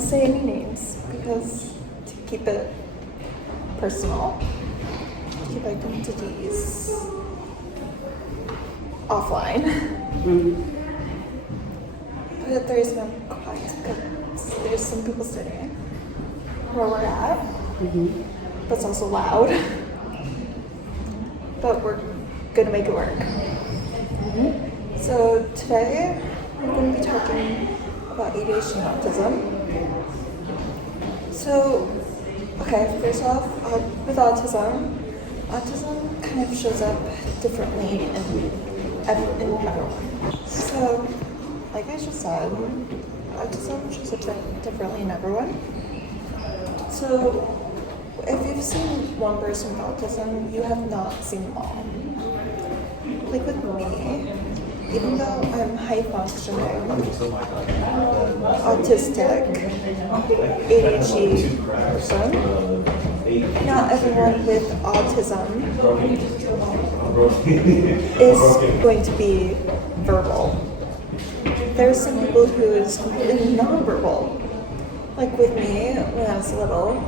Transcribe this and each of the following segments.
to say any names because to keep it personal, to keep identities offline. But there's no quiet because there's some people sitting where we're at, but it's also loud. But we're gonna make it work. So today we're going to be talking about ADHD and autism. So, okay, first off, with autism kind of shows up differently in everyone. So, like I just said, autism shows up differently in everyone. So, if you've seen one person with autism, you have not seen them all. Like with me, even though I'm high functioning, autistic, ADHD person, not everyone with autism is going to be verbal. There's some people who is completely nonverbal. Like with me, when I was little,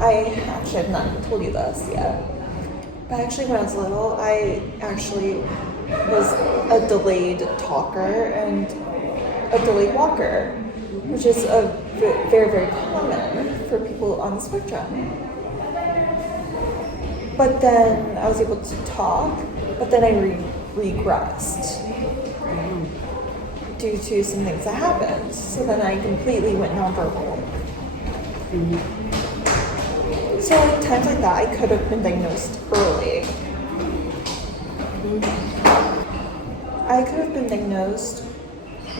I actually have not told you this yet, but actually when I was little, I actually was a delayed talker and a delayed walker, which is a very, very common for people on the spectrum. But then I was able to talk, but then I regressed due to some things that happened. So then I completely went nonverbal. So times like that, I could have been diagnosed early. I could have been diagnosed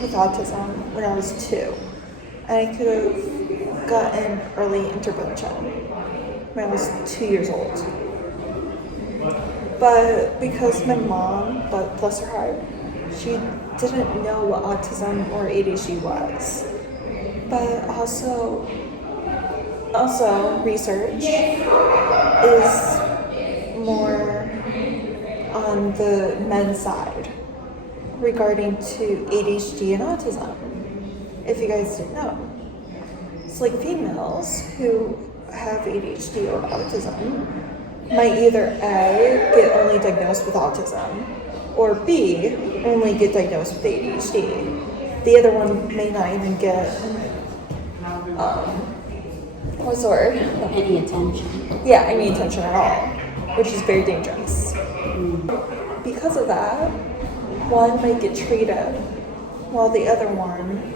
with autism when I was 2. And I could have gotten early intervention when I was 2 years old. But because my mom, but bless her heart, she didn't know what autism or ADHD was. But also research is more on the men's side regarding to ADHD and autism, if you guys didn't know. So like females who have ADHD or autism might either A, get only diagnosed with autism, or B, only get diagnosed with ADHD. The other one may not even get, what's the word? Any attention. Yeah, any attention at all, which is very dangerous. Because of that, one might get treated, while the other one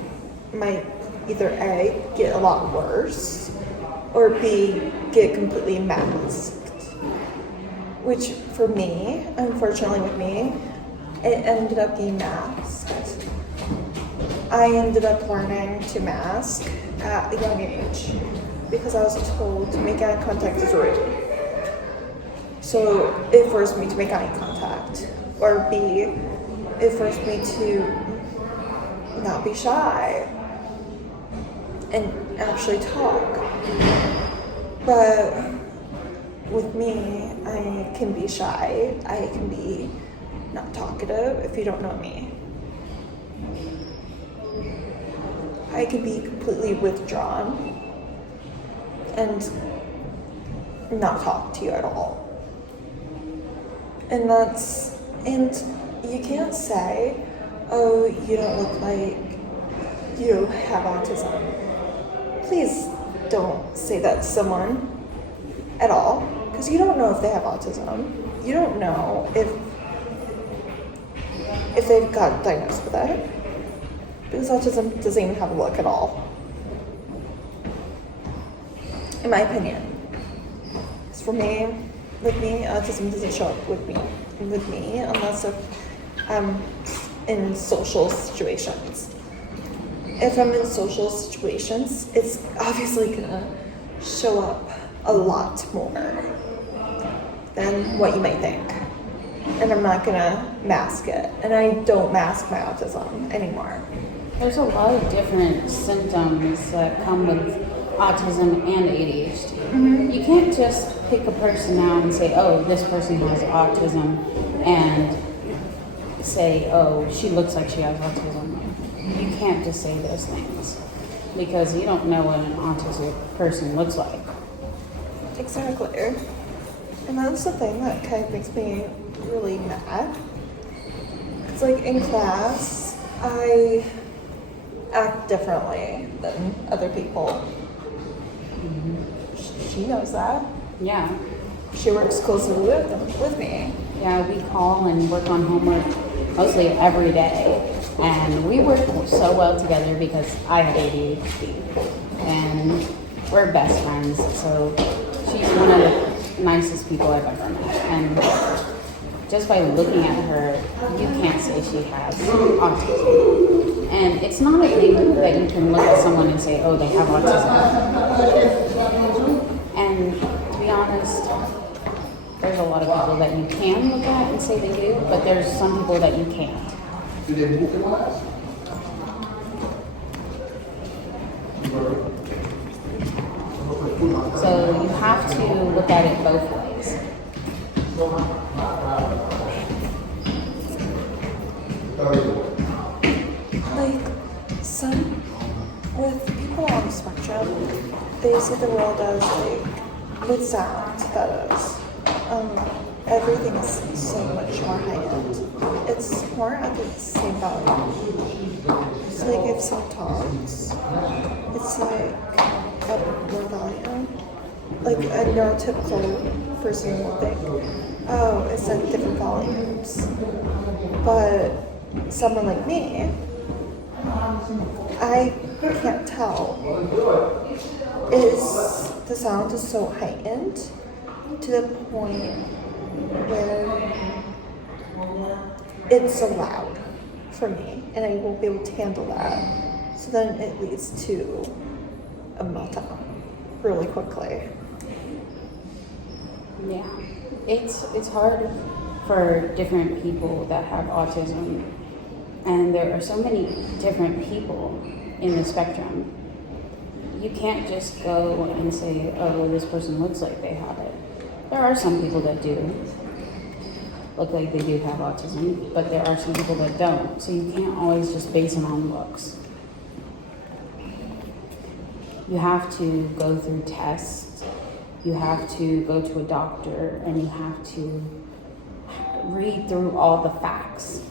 might either A, get a lot worse, or B, get completely masked. Which for me, unfortunately with me, it ended up being masked. I ended up learning to mask at a young age because I was told to make eye contact is rude. So it forced me to make eye contact. Or B, it forced me to not be shy and actually talk. But with me, I can be shy, I can be not talkative if you don't know me. I can be completely withdrawn and not talk to you at all. And you can't say, oh, you don't look like you have autism. Please don't say that to someone at all, because you don't know if they have autism. You don't know if they've got diagnosed with it, because autism doesn't even have a look at all, in my opinion. Because for me, with me, autism doesn't show up with me unless if I'm in social situations. If I'm in social situations, it's obviously gonna show up a lot more than what you might think. And I'm not gonna mask it. And I don't mask my autism anymore. There's a lot of different symptoms that come with autism and ADHD. Mm-hmm. You can't just pick a person out and say, oh, this person has autism, and say, oh, she looks like she has autism. You can't just say those things. because you don't know what an autistic person looks like. Exactly. And that's the thing that kind of makes me really mad. It's like in class, I act differently than other people. She knows that. Yeah. She works closely with me. Yeah, we call and work on homework mostly every day. And we work so well together because I have ADHD. And we're best friends. So she's one of the nicest people I've ever met. And just by looking at her, you can't say she has autism. And it's not a thing that you can look at someone and say, oh, they have autism. And to be honest, there's a lot of people that you can look at and say they do, but there's some people that you can't. So you have to look at it both ways. Like, some, with people on the spectrum, they see the world as like, with sound, that is. Everything is so much more heightened. It's more at the same value. So like if someone talks, it's like at more value. Like a neurotypical person will think, oh, it's at different volumes. But someone like me, I can't tell. The sound is so heightened to the point where it's so loud for me, and I won't be able to handle that. So then it leads to a meltdown really quickly. Yeah, it's hard for different people that have autism, and there are so many different people in the spectrum. You can't just go and say, oh, this person looks like they have it. There are some people that do look like they do have autism, but there are some people that don't. So you can't always just base it on looks. You have to go through tests. You have to go to a doctor, and you have to read through all the facts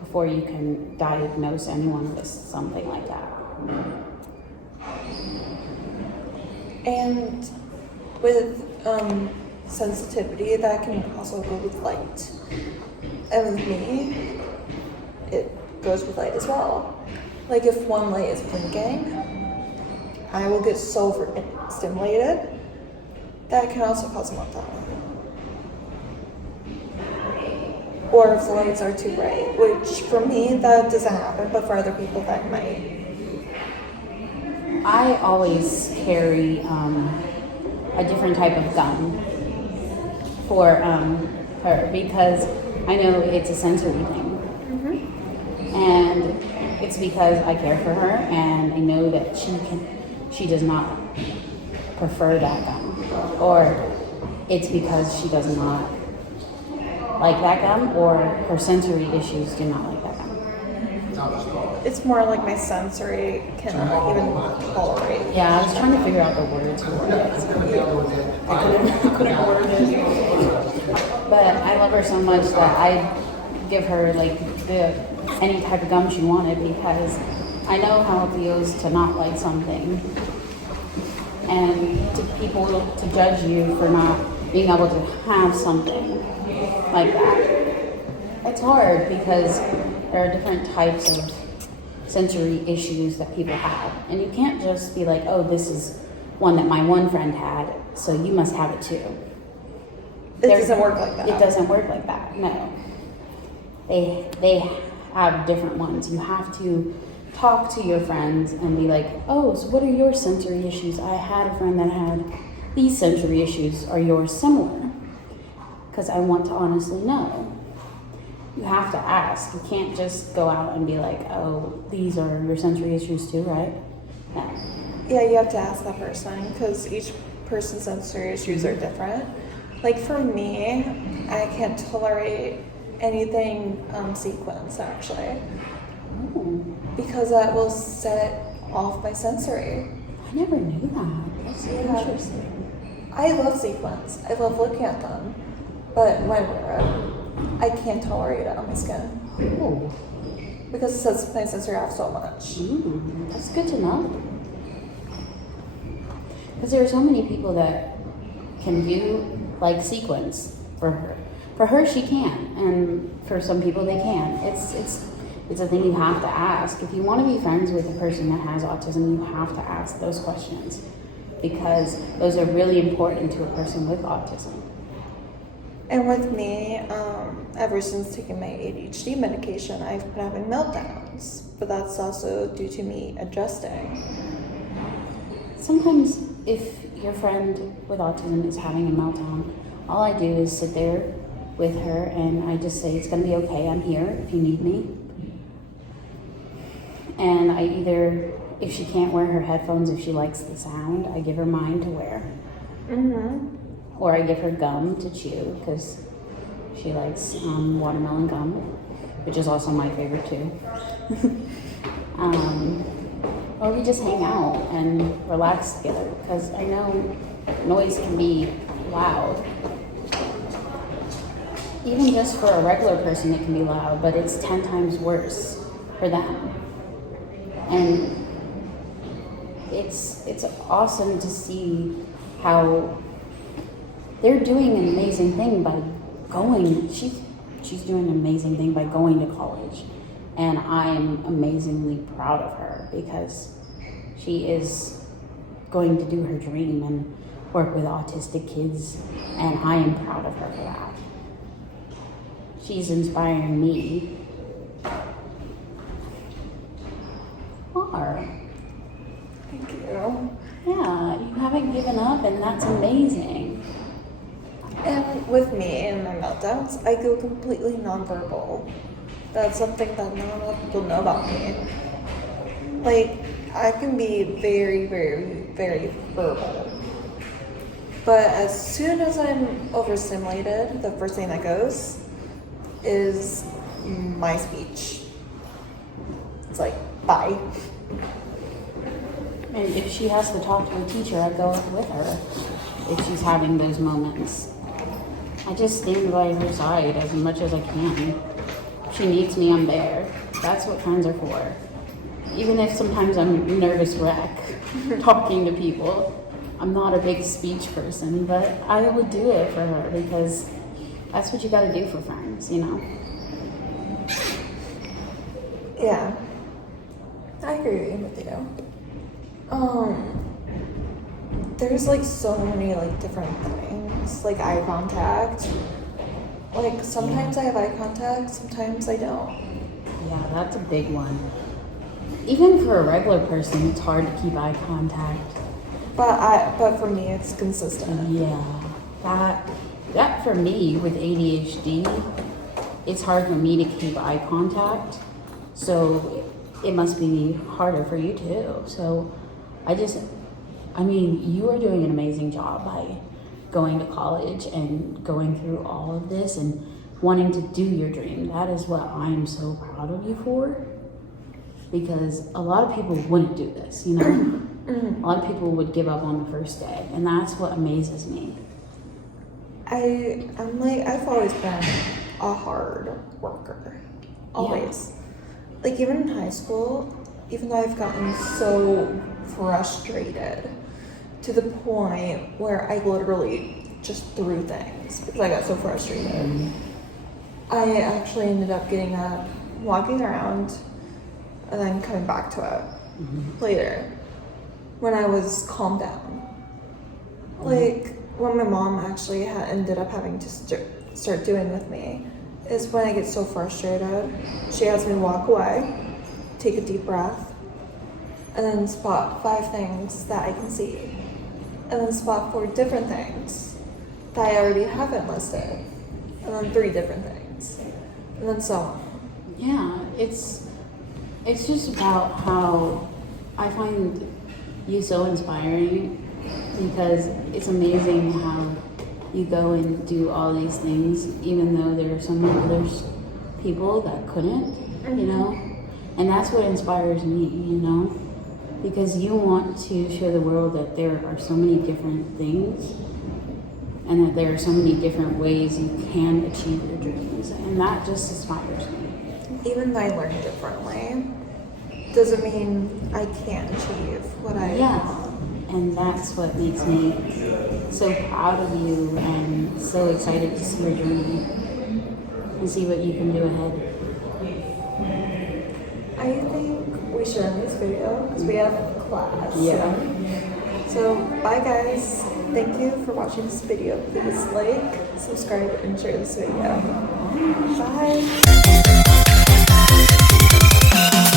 before you can diagnose anyone with something like that. And with sensitivity, that can also go with light. And with me, it goes with light as well. Like if one light is blinking, I will get so stimulated. That can also cause a meltdown. Or if the lights are too bright, which for me, that doesn't happen, but for other people, that might. I always carry a different type of gum for her because I know it's a sensory thing. And it's because I care for her and I know that she does not prefer that gum, or it's because she does not like that gum, or her sensory issues do not like that gum. It's more like my sensory cannot even tolerate. Yeah, I was trying to figure out the words for it. I couldn't word it. But I love her so much that I give her like any type of gum she wanted because I know how it feels to not like something, and to people to judge you for not being able to have something like that. It's hard because there are different types of sensory issues that people have, and you can't just be like, oh, this is one that my one friend had, so you must have it too. It doesn't work like that. It doesn't work like that, no. They have different ones. You have to talk to your friends and be like, oh, so what are your sensory issues? I had a friend that had these sensory issues. Are yours similar? Because I want to honestly know. You have to ask. You can't just go out and be like, oh, these are your sensory issues too, right? No. Yeah, you have to ask that person because each person's sensory issues are different. Like for me, I can't tolerate anything sequence actually. Oh. Oh, because that will set off my sensory. I never knew that. That's so Yeah. interesting. I love sequins. I love looking at them. But when I wear it, I can't tolerate it on my skin. Oh, Because it sets my sensory off so much. that's good to know. Because there are so many people that can view like sequins for her. For her, she can, and for some people, they can. It's a thing you have to ask. If you want to be friends with a person that has autism, you have to ask those questions because those are really important to a person with autism. And with me, ever since taking my ADHD medication, I've been having meltdowns. But that's also due to me adjusting. Sometimes, if your friend with autism is having a meltdown, all I do is sit there with her and I just say, it's going to be okay, I'm here if you need me. And I either, if she can't wear her headphones, if she likes the sound, I give her mine to wear. Or I give her gum to chew because she likes watermelon gum, which is also my favorite too. Or we just hang out and relax together because I know noise can be loud. Even just for a regular person, it can be loud, but it's 10 times worse for them. And it's awesome to see how they're doing an amazing thing by going. She's doing an amazing thing by going to college, and I'm amazingly proud of her because she is going to do her dream and work with autistic kids, and I am proud of her for that. She's inspiring me. Are. Thank you. Yeah, you haven't given up, and that's amazing. And with me and my meltdowns, I go completely nonverbal. That's something that not a lot of people know about me. Like, I can be very, very, very verbal. But as soon as I'm overstimulated, the first thing that goes is my speech. It's like, bye. And if she has to talk to a teacher, I go with her if she's having those moments. I just stand by her side as much as I can. If she needs me, I'm there. That's what friends are for. Even if sometimes I'm a nervous wreck talking to people. I'm not a big speech person, but I would do it for her because that's what you gotta do for friends, you know? Yeah. I agree with you. There's like so many like different things, like eye contact. Like sometimes I have eye contact, sometimes I don't. Yeah, that's a big one. Even for a regular person, it's hard to keep eye contact. But for me it's consistent. Yeah, that for me with ADHD, it's hard for me to keep eye contact. So it must be harder for you too. So you are doing an amazing job by going to college and going through all of this and wanting to do your dream. That is what I'm so proud of you for. Because a lot of people wouldn't do this, you know? A lot of people would give up on the first day, and that's what amazes me. I've always been a hard worker. Always. Yeah. Like even in high school, even though I've gotten so frustrated to the point where I literally just threw things because I got so frustrated. I actually ended up getting up, walking around, and then coming back to it later when I was calmed down. Like what my mom actually ended up having to start doing with me is when I get so frustrated, she has me walk away, take a deep breath, and then spot 5 things that I can see, and then spot 4 different things that I already haven't listed, and then 3 different things, and then so on. Yeah, it's just about how I find you so inspiring because it's amazing how you go and do all these things even though there are so many other people that couldn't, you know? And that's what inspires me, you know? Because you want to show the world that there are so many different things and that there are so many different ways you can achieve your dreams. And that just inspires me. Even though I learn differently, doesn't mean I can't achieve what I want. And that's what makes me so proud of you and so excited to see your journey and see what you can do ahead. I think we should end this video because we have class. Yeah. So bye guys. Thank you for watching this video. Please like, subscribe, and share this video. Bye.